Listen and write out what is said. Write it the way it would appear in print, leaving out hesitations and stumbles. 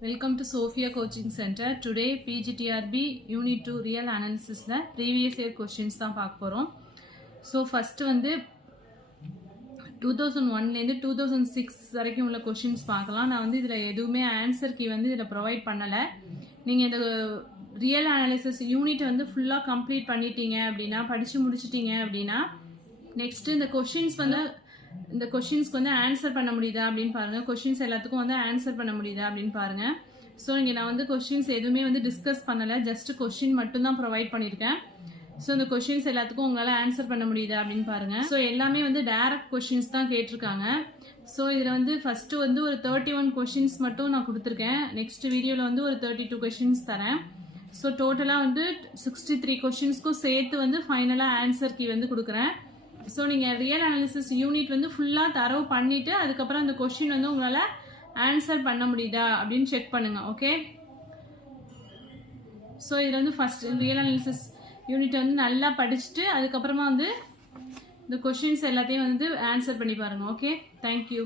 Welcome to Sophia Coaching Center. Today PGTRB Unit 2 Real Analysis la previous year questions தான் பார்க்க போறோம். So first வந்து 2001 ல இருந்து 2006 வரைக்கும் உள்ள questions பார்க்கலாம். நான் வந்து இதுல எதுவுமே ஆன்சர் கீ வந்து இதுல ப்ரொவைட் பண்ணல. நீங்க இந்த ரியல் அனாலிசிஸ் யூனிட் வந்து ஃபுல்லா கம்ப்ளீட் பண்ணிட்டீங்க அப்படின்னா படிச்சு முடிச்சிட்டீங்க அப்படின்னா நெக்ஸ்ட் இந்த கொஷின்ஸ்க்கு வந்து ஆன்சர் பண்ண முடியுதா அப்படின்னு பாருங்க. கொஷின்ஸ் எல்லாத்துக்கும் வந்து ஆன்சர் பண்ண முடியுதா அப்படின்னு பாருங்க. ஸோ இங்கே நான் வந்து கொஷின்ஸ் எதுவுமே வந்து டிஸ்கஸ் பண்ணலை, ஜஸ்ட் கொஷின் மட்டும் தான் ப்ரொவைட் பண்ணியிருக்கேன். ஸோ இந்த கொஷின்ஸ் எல்லாத்துக்கும் உங்களால் ஆன்சர் பண்ண முடியுதா அப்படின்னு பாருங்க. ஸோ எல்லாமே வந்து டைரக்ட் கொஷின்ஸ் தான் கேட்டிருக்காங்க. ஸோ இதில் வந்து ஃபர்ஸ்ட் வந்து ஒரு 31 கொஷின்ஸ் மட்டும் நான் கொடுத்துருக்கேன். நெக்ஸ்ட் வீடியோவில் வந்து ஒரு 32 கொஷின்ஸ் தரேன். ஸோ டோட்டலாக வந்து 63 கொஷின்ஸ்க்கும் சேர்த்து வந்து ஃபைனலாக ஆன்சர் கீ வந்து கொடுக்குறேன். ஸோ நீங்கள் ரியல் அனாலிசிஸ் யூனிட் வந்து ஃபுல்லாக தரவு பண்ணிவிட்டு அதுக்கப்புறம் அந்த கொஷின் வந்து உங்களால் ஆன்சர் பண்ண முடியுதா அப்படின்னு செக் பண்ணுங்கள். ஓகே, ஸோ இதில் வந்து ஃபர்ஸ்ட் ரியல் அனாலிசிஸ் யூனிட்டை வந்து நல்லா படிச்சுட்டு அதுக்கப்புறமா வந்து இந்த கொஷின்ஸ் எல்லாத்தையும் வந்து ஆன்சர் பண்ணி பாருங்கள். Okay, thank you.